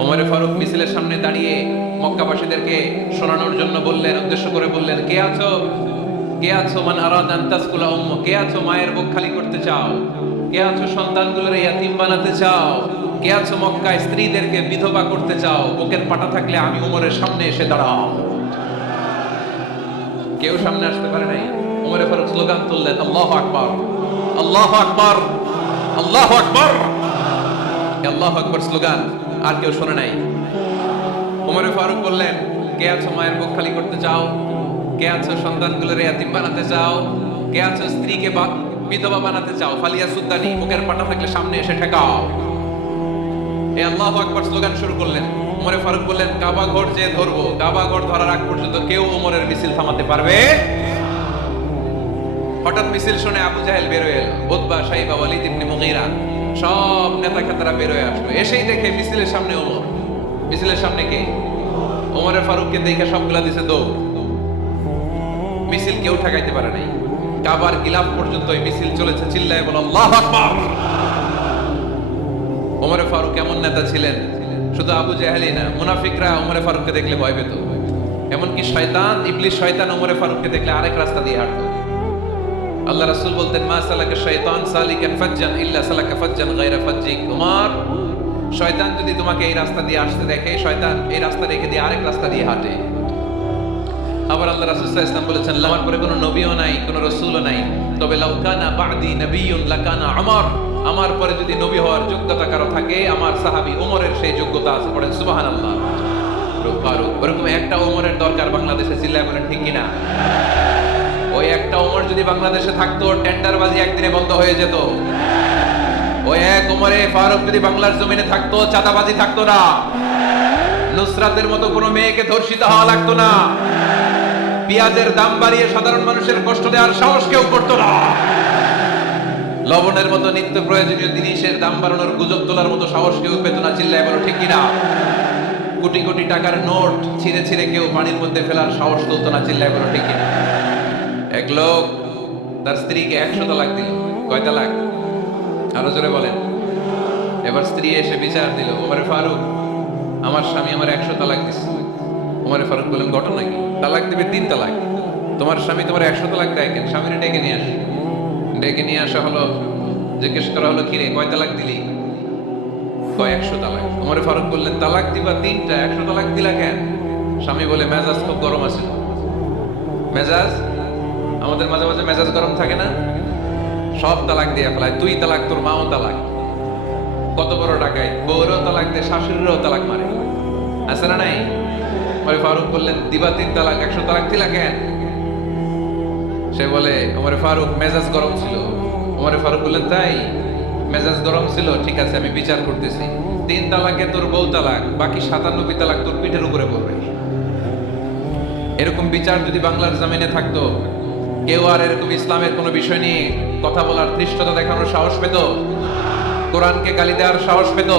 ওমরে ফারুক মিছিলের সামনে দাঁড়িয়ে মক্কাবাসীদেরকে শোনানোর জন্য বললেন, উদ্দেশ্য করে বললেন, কে আছো, কে আছো মান আরাদ আন তাসকুলা উম্মু, কে আছো মায়ের বুক খালি করতে চাও, কে আছো সন্তানগুলোর ইয়াতীম বানাতে চাও, কে আছো মক্কায় স্ত্রীদেরকে বিধবা করতে চাও, বুকের পাটা থাকলে আমি ওমরের সামনে এসে দাঁড়াও। কেউ সামনে আসতে পারে নাই। ওমরে ফারুক স্লোগান তুললেন, আল্লাহু আকবার, আল্লাহু আকবার, আল্লাহু আকবার। আল্লাহু আকবার স্লোগান আর কেউ শোনে নাই। ওমরে ফারুক বললেন, কে আছো মায়ের বুক খালি করতে চাও, কে আছো সন্তানগুলোর ইয়াতীম বানাতে চাও, কে আছো স্ত্রীকে বিধবা বানাতে চাও, ফালিয়া সুদ্দানি, বুকের পাটা থাকলে সামনে এসে ঠেকাও। এই আল্লাহু আকবার স্লোগান শুরু করলেন। ওমরে ফারুক বললেন, কাবা ঘর যে ধরবো, কাবা ঘর ধরার আগ পর্যন্ত কেউ ওমরের মিছিল থামাতে পারবে। হঠাৎ মিছিল শুনে আবু জাহেল বের হয়ে এলো, উতবা, শাইবা, ওয়ালিদ ইবনে মুগীরা, সব নেতা খেতারা বের হয়ে আসলো। এসেই দেখে মিছিলের সামনে ওমর। মিছিলের সামনে কে? ওমরে ফারুককে দেখে সবগুলা দিছে দৌড়। মিছিল কেউ ঠেকাইতে পারে নাই। কাবার গিলাফ পর্যন্ত এই মিছিল চলেছে, চিল্লায় বলো আল্লাহু আকবার। ওমরে ফারুক এমন নেতা ছিলেন, শুধু আবু জাহেলই না, মুনাফিকরা ওমরে ফারুককে দেখলে ভয় পেত। এমনকি শয়তান, ইবলিস শয়তান ওমরে ফারুককে দেখলে আরেক রাস্তা দিয়ে হাঁটতো। আল্লাহ রাসূল বলতেন, মা সালাকা শাইতান সালিকান ফাজ্জান ইল্লা সালাকা ফাজ্জান গায়রা ফাজ্জিক। ওমর, শয়তান যদি তোমাকে এই রাস্তা দিয়ে আসতে দেখে, শয়তান এই রাস্তা রেখে দিয়ে আরেক রাস্তা দিয়ে হাঁটে। আবার আল্লাহ রাসূল সাল্লাল্লাহু আলাইহি ওয়াসাল্লাম বলেছেন, আমার পরে কোনো নবীও নাই, কোনো রাসূলও নাই, তবে লাউ কানা বা'দি নাবিয়্যুন লাকানা উমর, আমার পরে যদি নবী হওয়ার যোগ্যতা কারো থাকে, আমার সাহাবী ওমরের সেই যোগ্যতা আছে। পড়েন সুবহানাল্লাহ। ফারুক, ওরকম একটা ওমরের দরকার বাংলাদেশে, চিল্লায় বলেন ঠিক কিনা? ওই একটা ওমর যদি বাংলাদেশে থাকতো, টেন্ডারবাজি একদিনে বন্ধ হয়ে যেত। ওই এক ওমরে ফারুক যদি বাংলার জমিনে থাকতো, চাঁদাবাজি থাকতো না, নুসরাতের মতো কোনো মেয়েকে ধর্ষিত হওয়া লাগতো না, পেঁয়াজের দাম বাড়িয়ে সাধারণ মানুষের কষ্ট দেওয়ার সাহস কেউ করতো না, লবণের মতো নিত্য প্রয়োজনীয় জিনিসের দাম বাড়ানোর গুজব তোলার মতো সাহস কেউ পেত না। চিল্লায় বলো ঠিক কিনা? কোটি কোটি টাকার নোট ছিঁড়ে ছিঁড়ে কেউ পানির মধ্যে ফেলার সাহস তুলতো না। চিল্লায় বলো ঠিক কিনা? এক লোক তার স্ত্রীকে 100 তালাক দিল। কয় তালাক? আরো জোরে বলেন। এবার স্ত্রী এসে বিচার দিল, ওমরে ফারুক, আমার স্বামী আমার 100 তালাক দিচ্ছে। ওমরে ফারুক বললেন, ঘটনা কি? তালাক দিবে 3 তালাক, তোমার স্বামী তোমার 100 তালাক দেয় কেন? স্বামীরে ডেকে নিয়ে আসে। ডেকে নিয়ে আসা হলো, জিজ্ঞেস করা হলো, কিরে কয় তালাক দিলি? কয় 100 তালাক। ওমরে ফারুক বললেন, তালাক দিবা 3টা, 100 তালাক দিলা কেন? স্বামী বলে, মেজাজ খুব গরম আছে। মেজাজ, আমাদের মাঝে মাঝে মেজাজ গরম থাকে না? সব তালাক দিয়ে ফেলায়, তুই তালাক, তোর মাও তালাক। কত বড় ডাকাই, বউরও তালাক দেয়, শাশুড়িরও তালাক মারে, আছে না নাই? ওমরে ফারুক বললেন, দিবা 3 তালাক, 100 তালাক দিলা কেন? সে বলে, ওমরে ফারুক মেজাজ গরম ছিল। ওমরে ফারুক বললেন, তাই মেজাজ গরম ছিল, ঠিক আছে আমি বিচার করতেছি, 3 তালাকে তোর বউ তালাক, বাকি 97 তালাক তোর পিঠের উপরে পড়বে। এরকম বিচার যদি বাংলার জমিনে থাকতো, কেউ আর এরকম ইসলামের কোনো বিষয় নিয়ে কথা বলার ধৃষ্টতা দেখানোর সাহস পেত? কোরআনকে গালি দেওয়ার সাহস পেত?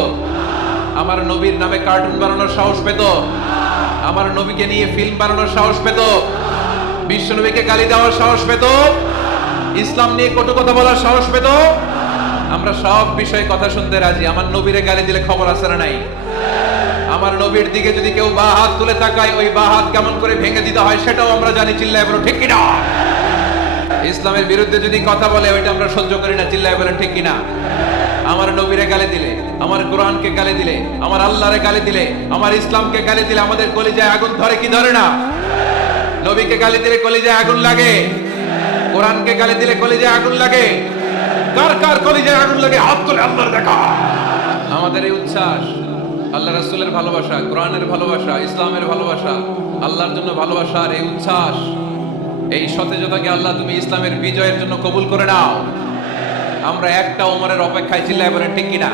আমার নবীর নামে কার্টুন বানানোর সাহস পেত? আমার নবীকে নিয়ে ফিল্ম বানানোর সাহস পেত? বিশ্ব নবীকে গালি দেওয়ার সাহস পেত? ইসলাম নিয়ে কটু কথা বলার সাহস পেত? আমরা সব বিষয়ে কথা শুনতে রাজি। আমার নবীরে গালি দিলে খবর আছে না নাই? আমার নবীর দিকে যদি কেউ বা হাত তুলে তাকায়, ওই বা হাত কেমন করে ভেঙে দিতে হয় সেটাও আমরা জানি। চিল্লায় বলো ঠিক কিনা? ইসলামের বিরুদ্ধে যদি কথা বলে, ওইটা আমরা সহ্য করি না। চিল্লায় বলেন ঠিক কিনা? আমার নবীরে গালি দিলে, আমার কোরআনকে গালি দিলে, আমার আল্লাহরে গালি দিলে, আমার ইসলামকে গালি দিলে আমাদের কলিজায় আগুন ধরে কি ধরে না? নবীকে গালি দিলে কলিজায় আগুন লাগে, কোরআনকে গালি দিলে কলিজায় আগুন লাগে। কার কার কলিজায় আগুন লাগে? হাত তুলে আল্লাহর দেখা। আমাদের এই উচ্ছ্বাস, আল্লাহ রাসূলের ভালোবাসা, কোরআনের ভালোবাসা, ইসলামের ভালোবাসা, আল্লাহর জন্য ভালোবাসার এই উচ্ছ্বাস, এই সতেজতাকে আল্লাহ তুমি ইসলামের বিজয়ের জন্য কবুল করে নাও। আমরা একটা ওমরের অপেক্ষায়। চিল্লায় বলেন ঠিক কিনা?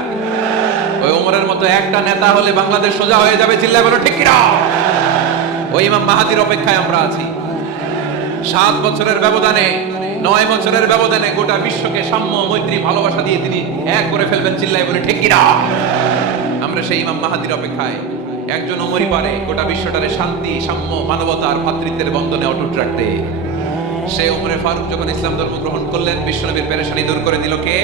ওই ওমরের মতো একটা নেতা হলে বাংলাদেশ সোজা হয়ে যাবে। চিল্লায় বলেন ঠিক কিনা? ওই ইমাম মাহাদির অপেক্ষায় আমরা আছি। 7 বছরের ব্যবধানে, 9 বছরের ব্যবধানে গোটা বিশ্বকে সাম্য, মৈত্রী, ভালোবাসা দিয়ে তিনি এক করে ফেলবেন। চিল্লায় বলে ঠিক কিনা? আমরা সেই ইমাম মাহাদির অপেক্ষায়। একজন ওমরই পারে গোটা বিশ্বটারে শান্তি, সাম্য, মানবতা আর ভ্রাতৃত্বের বন্ধনে অটুট রাখতে। সে ওমরে ফারুক যখন ইসলাম ধর্ম গ্রহণ করলেন, বিশ্বনবীর পেরেশানি দূর করে দিল কে?